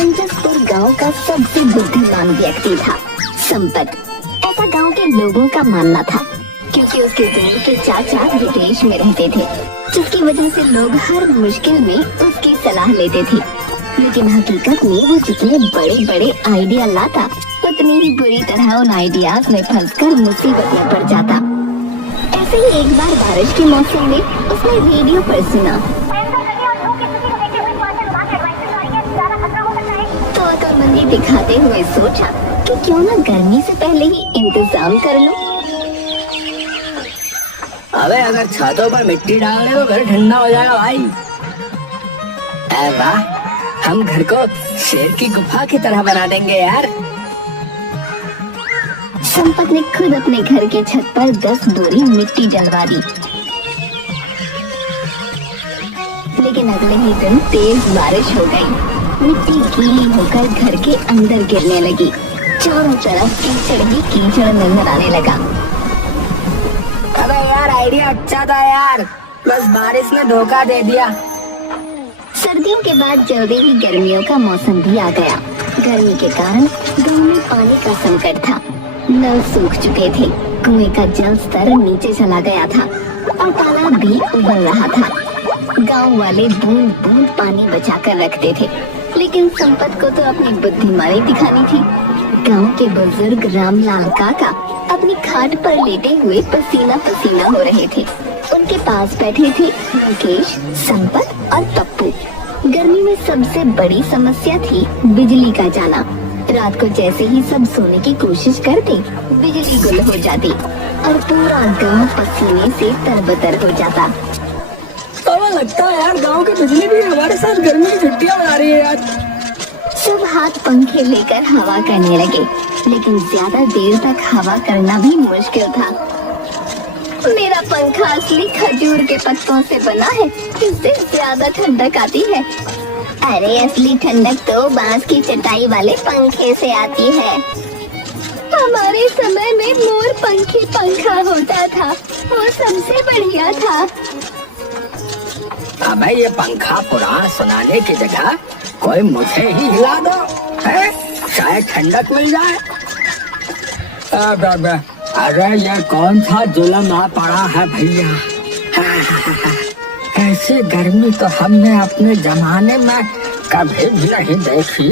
मंचसपुर गांव का सबसे बुद्धिमान व्यक्ति था संपत। ऐसा गांव के लोगों का मानना था, क्योंकि उसके दूर के चाचा विदेश में रहते थे, जिसकी वजह से लोग हर मुश्किल में उसकी सलाह लेते थे। लेकिन हकीकत में वो जितने बड़े बड़े आइडिया लाता, उतनी ही बुरी तरह उन आइडियाज में फंसकर मुसीबत में पड़ जाता। ऐसे ही एक बार बारिश के मौसम में उसने रेडियो पर सुना तो अक्लमंदी दिखाते हुए सोचा कि क्यों ना गर्मी से पहले ही इंतजाम कर लूं। अबे अगर छतों पर मिट्टी डाल दे तो घर ठंडा हो जाएगा भाई। अरे वाह, हम घर को शेर की गुफा की तरह बना देंगे यार। संपत ने खुद अपने घर के छत पर 10 बोरी मिट्टी डलवा दी। लेकिन अगले ही दिन तेज बारिश हो गई। मिट्टी गीली होकर घर के अंदर गिरने लगी। चारों तरफ कीचड़ ही कीचड़ नजर आने लगा। अबे यार आइडिया अच्छा था यार, बस बारिश ने धोखा दे दिया। सर्दियों के बाद जल्दी ही गर्मियों का मौसम भी आ गया। गर्मी के कारण गांव में पानी का संकट था। नल सूख चुके थे, कुएं का जल स्तर नीचे चला गया था और तालाब भी उबल रहा था। गांव वाले बूंद बूंद पानी बचाकर रखते थे, लेकिन संपत को तो अपनी बुद्धिमानी दिखानी थी। गांव के बुजुर्ग रामलाल काका अपनी खाट पर लेटे हुए पसीना पसीना हो रहे थे। उनके पास बैठे थे मुकेश, संपत और पप्पू। गर्मी में सबसे बड़ी समस्या थी बिजली का जाना। रात को जैसे ही सब सोने की कोशिश करते, बिजली गुल हो जाती और पूरा गांव पसीने से तरबतर हो जाता। तो लगता है यार गांव की बिजली भी हमारे साथ गर्मी की छुट्टियां मना रही है यार। सब हाथ पंखे लेकर हवा करने लगे, लेकिन ज्यादा देर तक हवा करना भी मुश्किल था। मेरा पंखा असली खजूर के पत्तों से बना है, इससे ज्यादा ठंडक आती है। अरे असली ठंडक तो बांस की चटाई वाले पंखे से आती है। हमारे समय में मोर पंखी पंखा होता था, वो सबसे बढ़िया था। अबे ये पंखा पुराना सुनाने की जगह कोई मुझे ही हिला दो, है? शायद ठंडक मिल जाए। अरे ये कौन सा जुल्म आ पड़ा है भैया। ऐसी गर्मी तो हमने अपने जमाने में कभी भी नहीं देखी।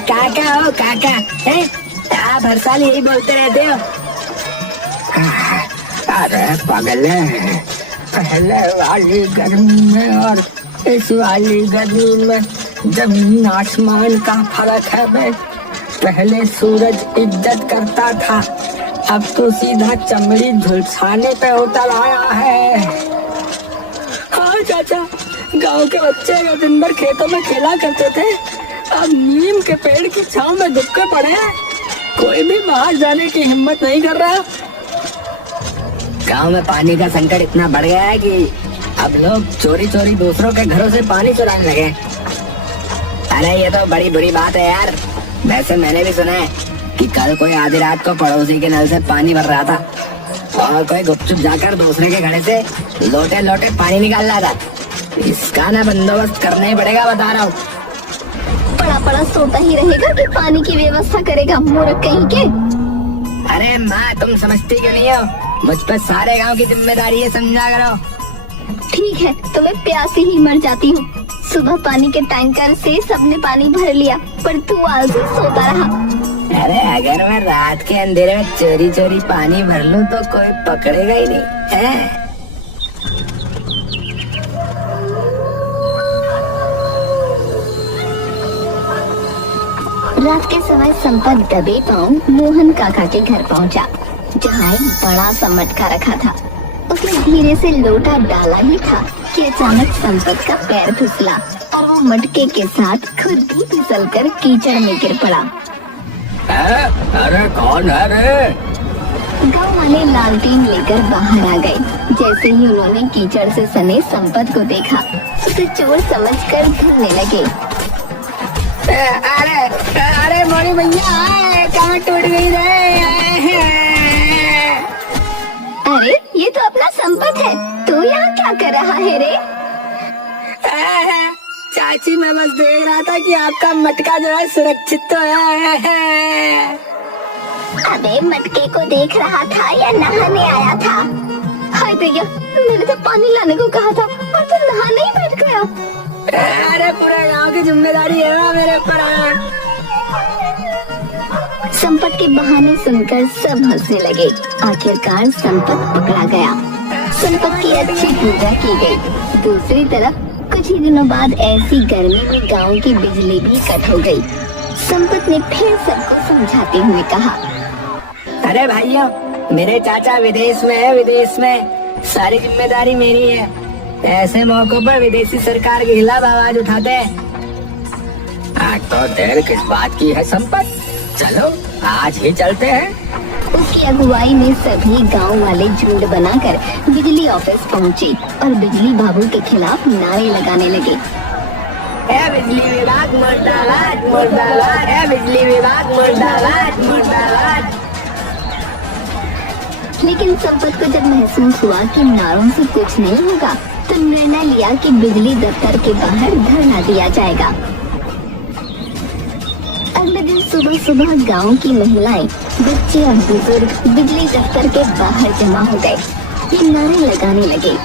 काका हो काका, आप हर साल यही बोलते रहते हो। अरे पगले, पहले वाली गर्मी में और इस वाली गर्मी में जमीन आसमान का फर्क है बे। पहले सूरज इज्जत करता था, अब तो सीधा चमड़ी झुलसाने पे उतर आया है। हाँ चाचा, गांव के बच्चे दिन भर खेतों में खेला करते थे, अब नीम के पेड़ की छांव में दुबके पड़े हैं। कोई भी बाहर जाने की हिम्मत नहीं कर रहा। गांव में पानी का संकट इतना बढ़ गया है कि अब लोग चोरी चोरी दूसरों के घरों से पानी चुराने लगे। अरे ये तो बड़ी बुरी बात है यार। वैसे मैंने भी सुना है कि कल कोई आधी रात को पड़ोसी के नल से पानी भर रहा था और कोई गुपचुप जाकर दूसरे के घड़े से लोटे लोटे पानी निकाल रहा था। इसका ना बंदोबस्त करना ही पड़ेगा, बता रहा हूँ। पड़ा पड़ा सोता ही रहेगा कि पानी की व्यवस्था करेगा, मूर्ख कहीं के। अरे माँ, तुम समझती क्यों नहीं हो? मुझ पर सारे गांव की जिम्मेदारी है, समझा करो। ठीक है, तो मैं प्यासी ही मर जाती हूँ। सुबह पानी के टैंकर से सबने पानी भर लिया, पर तू आलसी सोता रहा। अरे अगर मैं रात के अंधेरे में चोरी चोरी पानी भर लूं तो कोई पकड़ेगा ही नहीं है। रात के समय संपत दबे पांव मोहन काका के घर पहुंचा, जहाँ एक बड़ा सा मटका रखा था। उसने धीरे से लोटा डाला ही था कि अचानक संपत का पैर फिसला और वो मटके के साथ खुद भी फिसलकर कीचड़ में गिर पड़ा। अरे कौन है रे? गांव वाले लालटेन लेकर बाहर आ गए। जैसे ही उन्होंने कीचड़ से सने संपत को देखा, उसे चोर समझकर ढूंढने लगे। अरे अरे मोरी भैया, कहाँ टूट गई रे? अरे ये तो अपना संपत है, तो यहाँ क्या कर रहा है रे? चाची, मैं बस देख रहा था कि आपका मटका जो है सुरक्षित तो है। अबे मटके को देख रहा था या नहाने आया था? हाय भैया, मैंने तो पानी लाने को कहा था और तो नहाने ही बैठ गया। अरे पूरे गांव की जिम्मेदारी है ना मेरे ऊपर। संपत के बहाने सुनकर सब हंसने लगे। आखिरकार संपत पकड़ा गया। संपत की अच्छी पूजा की गई। दूसरी तरफ कुछ ही दिनों बाद ऐसी गर्मी में गांव की बिजली भी कट हो गई। संपत ने फिर सबको समझाते हुए कहा, अरे भाइयों, मेरे चाचा विदेश में है, विदेश में सारी जिम्मेदारी मेरी है। ऐसे मौकों पर विदेशी सरकार के खिलाफ आवाज उठाते हैं। तो देर किस बात की है संपत, चलो आज ही चलते हैं। उसकी अगुवाई में सभी गांव वाले झुंड बनाकर बिजली ऑफिस पहुंचे और बिजली बाबू के खिलाफ नारे लगाने लगे। बिजली विभाग मुर्दाबाद मुर्दाबाद, बिजली विभाग मुर्दाबाद मुर्दाबाद। लेकिन संपत को जब महसूस हुआ कि नारों से कुछ नहीं होगा, तो निर्णय लिया कि बिजली दफ्तर के बाहर धरना दिया जाएगा। अगले दिन सुबह सुबह गांव की महिलाएं, बच्चे और बुजुर्ग बिजली दफ्तर के बाहर जमा हो गए। ये नारे लगाने लगे,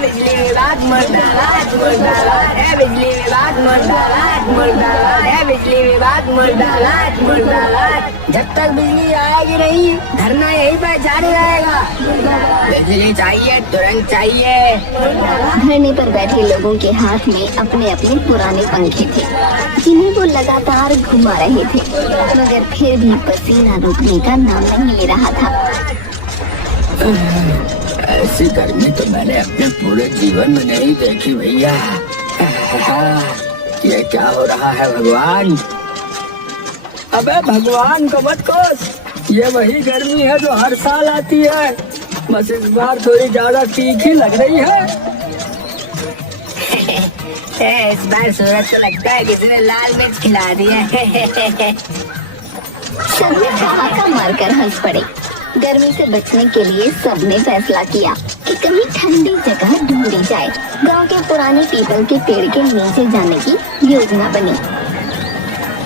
बिजली विभाग मुर्दाबाद मुर्दाबाद, बिजली विभाग मुर्दाबाद मुर्दाबाद, बिजली विभाग मुर्दाबाद मुर्दाबाद। जब तक बिजली आएगी नहीं, धरना यहीं पर जारी रहेगा। बिजली चाहिए, तुरंत चाहिए। धरने पर बैठे लोगों के हाथ में अपने अपने पुराने पंखे थे, जिन्हें वो लगातार घुमा रहे थे, मगर फिर भी पसीना रुकने का नाम नहीं ले रहा था। ऐसी गर्मी तो मैंने अपने पूरे जीवन में नहीं देखी भैया। ये क्या हो रहा है भगवान? अबे भगवान को मत कोस, ये वही गर्मी है जो हर साल आती है, बस इस बार थोड़ी ज्यादा तीखी लग रही है। इस बार सूरज को लगता है किसी ने लाल मिर्च खिला दिया। सभी ठहाका मारकर हंस पड़े। गर्मी से बचने के लिए सबने फैसला किया कि कहीं ठंडी जगह ढूंढी जाए। गांव के पुराने पीपल के पेड़ के नीचे जाने की योजना बनी।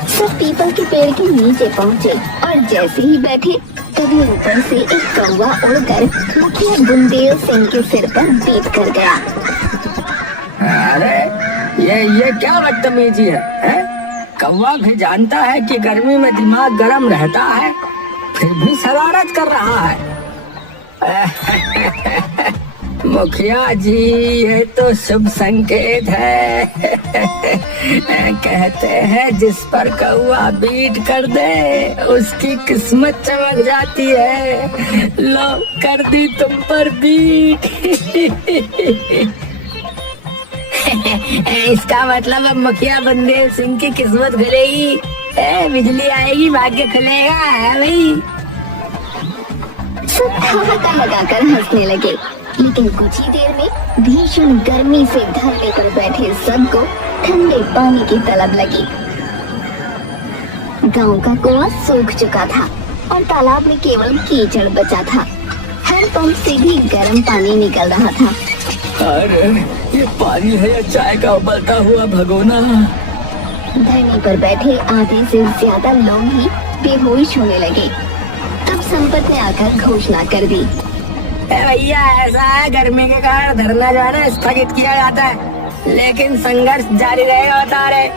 सब पीपल के पेड़ के नीचे पहुंचे और जैसे ही बैठे, तभी ऊपर से एक कौवा उड़कर मुखिया बुंदेल सिंह के सिर पर बीत कर गया। अरे ये क्या बदतमीजी है? कौवा भी जानता है कि गर्मी में दिमाग गर्म रहता है, फिर भी शरारत कर रहा है। मुखिया जी, ये तो शुभ संकेत है। कहते हैं जिस पर कौवा बीट कर दे, उसकी किस्मत चमक जाती है। लो, कर दी तुम पर बीट। इसका मतलब अब मुखिया बंदेल सिंह की किस्मत खुलेगी, बिजली आएगी, भाग्य खुलेगा है भाई। सब ठहाका लगाकर हंसने लगे, लेकिन कुछ ही देर में भीषण गर्मी से धरने पर बैठे सबको ठंडे पानी की तलब लगी। गांव का कुआं सूख चुका था और तालाब में केवल कीचड़ बचा था। हैंडपंप से भी गर्म पानी निकल रहा था। अरे ये पानी है या चाय का उबलता हुआ भगोना? धरने पर बैठे आधे से ज्यादा लोग ही बेहोश होने लगे। तब संपत ने आकर घोषणा कर दी, भैया ऐसा है, गर्मी के कारण धरना जो है ना स्थगित किया जाता है, लेकिन संघर्ष जारी रहेगा बता रहे।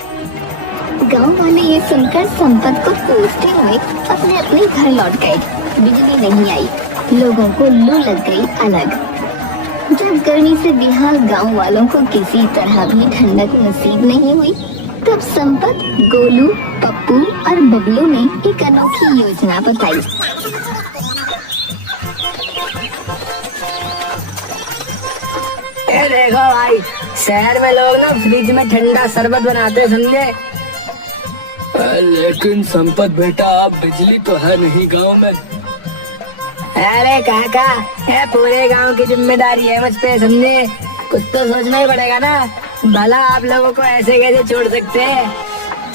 गांव वाले ये सुनकर संपत को कोसते हुए अपने अपने घर लौट गए। बिजली नहीं आई, लोगों को लू लग गई अलग। जब गर्मी से बेहाल गांव वालों को किसी तरह भी ठंडक नसीब नहीं हुई, तब संपत, गोलू, पप्पू और बबलू ने एक अनोखी योजना बताई। देखो भाई, शहर में लोग ना फ्रिज में ठंडा शरबत बनाते, समझे? लेकिन संपत बेटा, अब बिजली तो है नहीं गांव में। अरे काका, पूरे गांव की जिम्मेदारी है मुझ पे, समझे? कुछ तो सोचना ही पड़ेगा ना, भला आप लोगों को ऐसे कैसे छोड़ सकते हैं?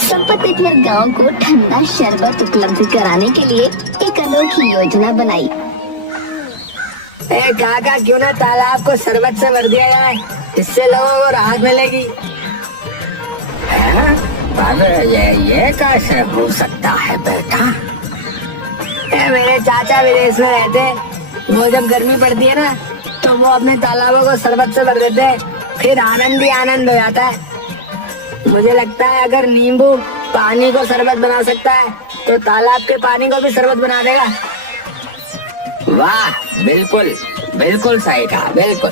संपत ने फिर गांव को ठंडा शरबत उपलब्ध कराने के लिए एक अनोखी योजना बनाई। काका, क्यों ना तालाब को शरबत से भर दिया जाए, इससे लोगों को राहत मिलेगी। है? पर ये कैसे हो सकता है बेटा? मेरे चाचा विदेश में रहते, वो जब गर्मी पड़ती है ना तो वो अपने तालाबों को शरबत से भर देते हैं, फिर आनंद ही आनंद हो जाता है। मुझे लगता है अगर नींबू पानी को शरबत बना सकता है तो तालाब के पानी को भी शरबत बना देगा। वाह, बिल्कुल बिल्कुल सही कहा, बिल्कुल।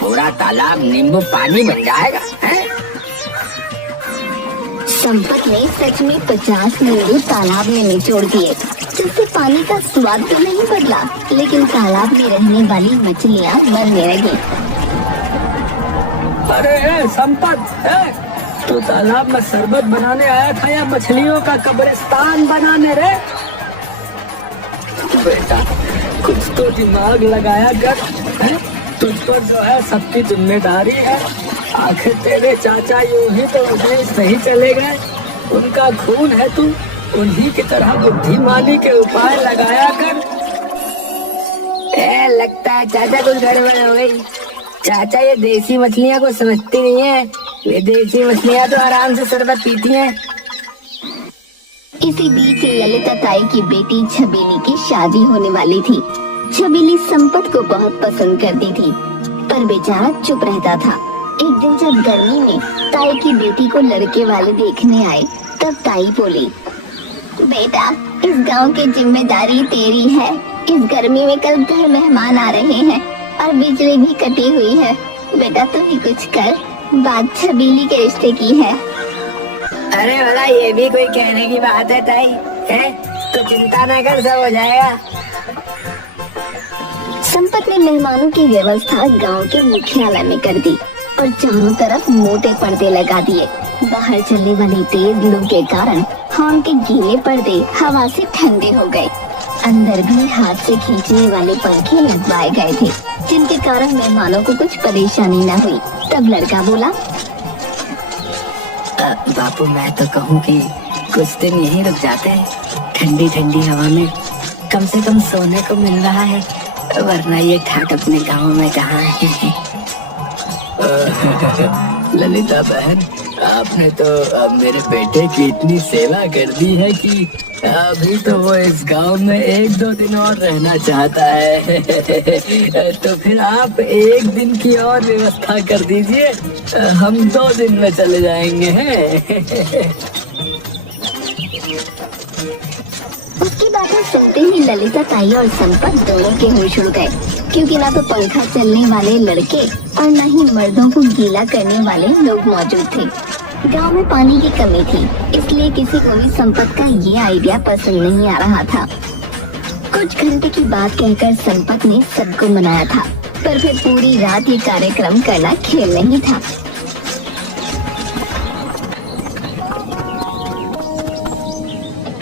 पूरा तालाब नींबू पानी बन जाएगा, है? संपत ने सच में 50 नींबू तालाब में निचोड़ दिए, जिससे पानी का स्वाद तो नहीं बदला, लेकिन तालाब में रहने वाली मछलियाँ मरने लगी। अरे संपत, तू तालाब में शरबत बनाने आया था या मछलियों का कब्रिस्तान बनाने रे? बेटा कुछ तो दिमाग लगाया कर, है? तुझ पर जो है सबकी जिम्मेदारी है। आखिर तेरे चाचा यूं ही तो सही चले गए, उनका खून है तू, उन्हीं की तरह बुद्धिमानी के उपाय लगाया कर। लगता है चाचा कुछ गड़बड़ हो गई। चाचा ये देसी मछलियाँ को समझती नहीं है, ये देसी मछलियाँ तो आराम से शरबत पीती हैं। इसी बीच ललिता ताई की बेटी छबीली की शादी होने वाली थी। छबीली संपत को बहुत पसंद करती थी, पर बेचारा चुप रहता था। एक दिन जब गर्मी में ताई की बेटी को लड़के वाले देखने आए, तब ताई बोली, बेटा इस गांव की जिम्मेदारी तेरी है। इस गर्मी में कल घर मेहमान आ रहे हैं और बिजली भी कटी हुई है। बेटा तुम ही कुछ कर, बात छबीली के रिश्ते की है। अरे भला ये भी कोई कहने की बात है ताई, है? तो चिंता न कर, सब हो जाएगा। संपत ने मेहमानों की व्यवस्था गांव के मुख्यालय में कर दी और चारों तरफ मोटे पर्दे लगा दिए। बाहर चलने वाली तेज लू के कारण हॉल के गीले पर्दे हवा से ठंडे हो गए। अंदर भी हाथ से खींचने वाले पंखे लगवाए गए थे, जिनके कारण मेहमानों को कुछ परेशानी न हुई। तब लड़का बोला, बापू मैं तो कहूँ कि कुछ दिन यहीं रुक जाते हैं, ठंडी ठंडी हवा में कम से कम सोने को मिल रहा है, वरना ये ठाट अपने गांव में कहाँ है। ललिता बहन, आपने तो मेरे बेटे की इतनी सेवा कर दी है कि अभी तो वो इस गांव में 1-2 दिन और रहना चाहता है। तो फिर आप 1 दिन की और व्यवस्था कर दीजिए, हम 2 दिन में चले जाएंगे हैं। उसकी बातें सुनते ही ललिता ताई और संपत दोनों के होश उड़ गए, क्योंकि ना तो पंखा चलने वाले लड़के और न ही मर्दों को गीला करने वाले लोग मौजूद थे। गांव में पानी की कमी थी, इसलिए किसी को भी संपत का ये आइडिया पसंद नहीं आ रहा था। कुछ घंटे की बात कहकर संपत ने सबको मनाया था, पर फिर पूरी रात ये कार्यक्रम करना खेल नहीं था।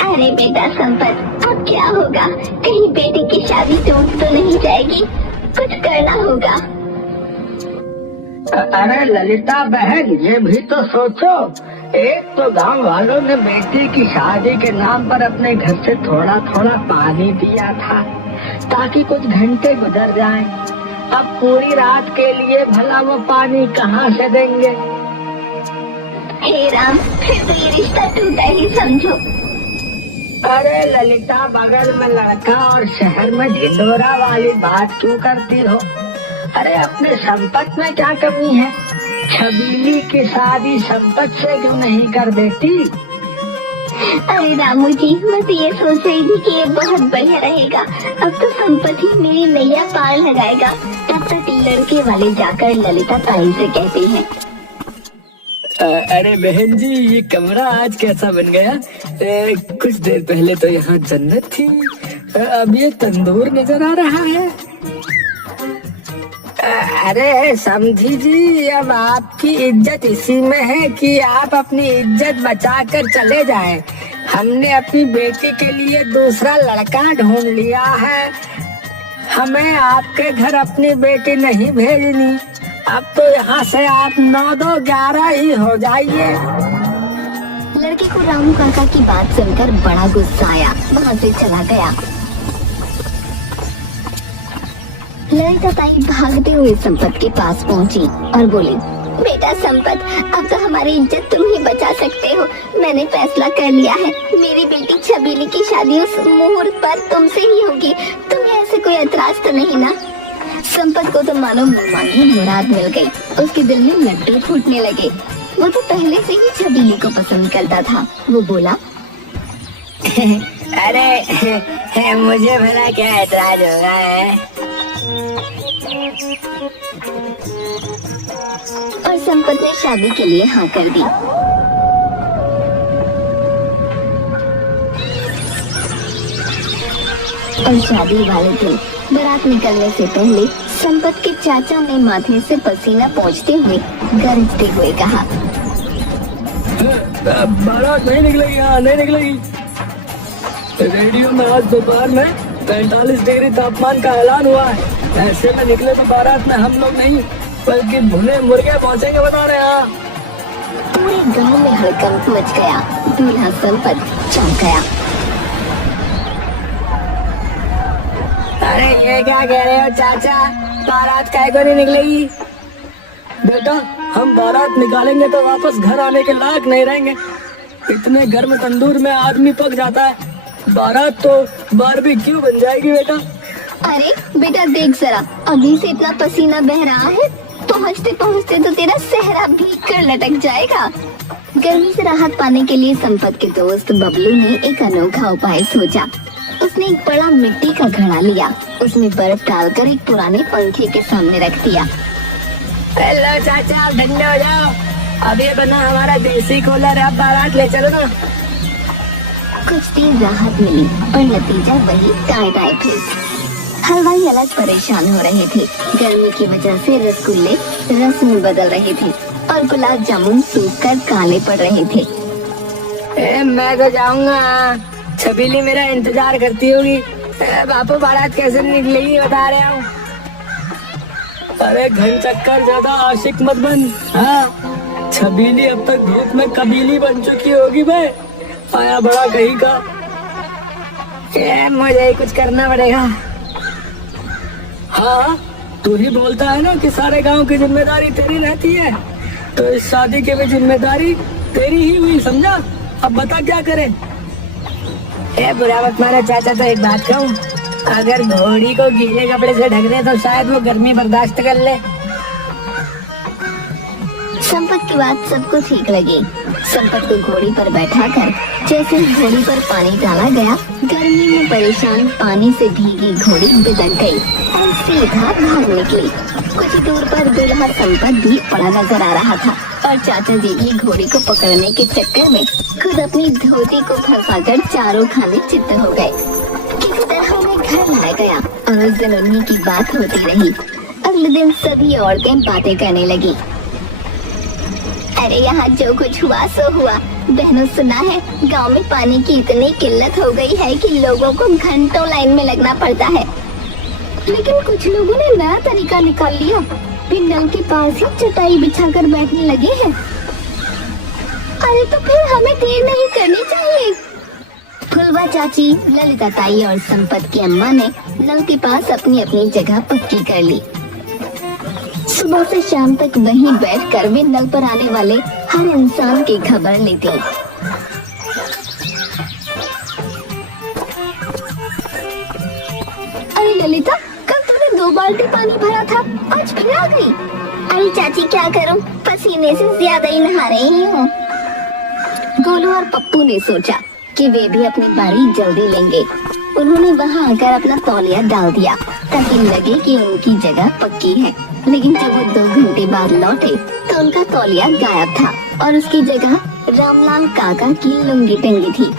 अरे बेटा संपत, अब क्या होगा? कहीं बेटी की शादी टूट तो नहीं जाएगी? कुछ करना होगा। अरे ललिता बहन, ये भी तो सोचो, एक तो गांव वालों ने बेटी की शादी के नाम पर अपने घर से थोड़ा थोड़ा पानी दिया था ताकि कुछ घंटे गुजर जाएं। अब पूरी रात के लिए भला वो पानी कहाँ से देंगे? हे राम, फिर तो ये रिश्ता टूटा ही समझो। अरे ललिता, बगल में लड़का और शहर में ढिंडोरा वाली बात क्यों करती हो? अरे अपने संपत में क्या कमी है? छबीली की शादी संपत से क्यों नहीं कर देती? अरे रामू जी, मैं तो ये सोच रही थी कि ये बहुत बढ़िया रहेगा। अब तो संपत ही मेरी नैया पार लगाएगा। तब तक लड़के वाले जाकर ललिता ताई से कहते हैं, अरे बहन जी, ये कमरा आज कैसा बन गया? कुछ देर पहले तो यहाँ जन्नत थी, अब ये तंदूर नजर आ रहा है। अरे समझी जी, अब आपकी इज्जत इसी में है कि आप अपनी इज्जत बचा कर चले जाएं। हमने अपनी बेटी के लिए दूसरा लड़का ढूंढ लिया है। हमें आपके घर अपनी बेटी नहीं भेजनी। अब तो यहाँ से आप 9-2-11 ही हो जाइए। लड़के को रामू काका की बात सुनकर बड़ा गुस्सा आया, वहाँ से चला गया। ललिता ताई भागते हुए संपत के पास पहुँची और बोली, बेटा संपत, अब तो हमारी इज्जत तुम ही बचा सकते हो। मैंने फैसला कर लिया है, मेरी बेटी छबीली की शादी उस मुहूर्त पर तुमसे ही होगी। तुम्हें ऐसे कोई एतराज तो नहीं ना? संपत को तो मानो मांगी मुराद मिल गई। उसके दिल में लड्डू फूटने लगे। वो तो पहले से ही छबीली को पसंद करता था। वो बोला, अरे मुझे भला क्या एतराज होगा है? और संपत ने शादी के लिए हाँ कर दी। और शादी वाले दिन बारात निकलने से पहले संपत के चाचा ने माथे से पसीना पोंछते हुए गरजते हुए कहा, बारात नहीं निकलेगी, हाँ नहीं निकलेगी। रेडियो में आज दोपहर में 45 डिग्री तापमान का ऐलान हुआ है। ऐसे में निकले तो बारात में हम लोग नहीं बल्कि भुने मुर्गे पहुंचेंगे, बता रहे हैं। पूरे गांव में हड़कंप मच गया। दूल्हा संपत चौंक गया। अरे ये क्या कह रहे हो चाचा, बारात काहे को नहीं निकलेगी? बेटा, हम बारात निकालेंगे तो वापस घर आने के लायक नहीं रहेंगे। इतने गर्म तंदूर में आदमी पक जाता है, बारात तो बारबेक्यू बन जाएगी बेटा। अरे बेटा देख जरा, अभी से इतना पसीना बह रहा है, पहुँचते पहुँचते तो तेरा सेहरा भीग कर लटक जाएगा। गर्मी से राहत पाने के लिए संपत के दोस्त बबलू ने एक अनोखा उपाय सोचा। उसने एक बड़ा मिट्टी का घड़ा लिया, उसमें बर्फ डालकर एक पुराने पंखे के सामने रख दिया। हेलो चाचा, ठंडे हो जाओ, अभी बना हमारा देसी कूलर, अब बारात ले चलो ना। कुछ देर राहत मिली और नतीजा वही टाई टाई थे। हलवाई अलग परेशान हो रहे थे। गर्मी की वजह से रसगुल्ले रस में बदल रहे थे और गुलाब जामुन सूख कर काले पड़ रहे थे। मैं तो जाऊंगा, छबीली मेरा इंतजार करती होगी। बापू बारात कैसे निकलेगी बता रहे हूँ। अरे घन चक्कर ज्यादा आशिक मत बन। हाँ, छबीली अब तक धूप में कबीली बन चुकी होगी। मैं आया बड़ा कहीं का, मुझे ही कुछ करना पड़ेगा। हाँ, तू ही बोलता है ना कि सारे गांव की जिम्मेदारी तेरी रहती है, तो इस शादी की भी जिम्मेदारी तेरी ही हुई, समझा? अब बता क्या करें? बुरा मत मानो चाचा, तो एक बात कहूँ, अगर घोड़ी को गीले कपड़े से ढक दे तो शायद वो गर्मी बर्दाश्त कर ले। संपत की बात सबको ठीक लगी। संपत को घोड़ी पर बैठाकर जैसे ही घोड़ी पर पानी डाला गया, गर्मी में परेशान पानी से भीगी घोड़ी बिदक गई और सीधा भाग निकली। कुछ दूर पर दूल्हा संपत भी पड़ा नजर आ रहा था और चाचा जी भी घोड़ी को पकड़ने के चक्कर में खुद अपनी धोती को फंसाकर चारों खाने चित्त हो गए। किसी तरह उन्हें घर लाया गया और उस दिन उन्हीं की बात होती रही। अगले दिन सभी औरतें बातें करने लगी। अरे यहाँ जो कुछ हुआ सो हुआ। बहनों, सुना है गांव में पानी की इतनी किल्लत हो गई है कि लोगों को घंटों लाइन में लगना पड़ता है। लेकिन कुछ लोगों ने नया तरीका निकाल लिया, वे नल के पास ही चटाई बिछाकर बैठने लगे हैं। अरे तो फिर हमें देर नहीं करनी चाहिए। फुलवा चाची, ललिता ताई और संपत की अम्मा ने नल के पास अपनी अपनी जगह पक्की कर ली। सुबह से शाम तक वहीं बैठकर वे नल पर आने वाले हर इंसान की खबर लेती। अरे ललिता, कल तूने 2 बाल्टी पानी भरा था, आज फिर आ गई। अरे चाची क्या करूं, पसीने से ज्यादा ही नहा रही हूँ। गोलू और पप्पू ने सोचा कि वे भी अपनी बारी जल्दी लेंगे। उन्होंने वहां आकर अपना तौलिया डाल दिया ताकि लगे कि उनकी जगह पक्की है। लेकिन जब वो 2 घंटे बाद लौटे तो उनका तौलिया गायब था और उसकी जगह रामलाल काका की लुंगी टंगी थी।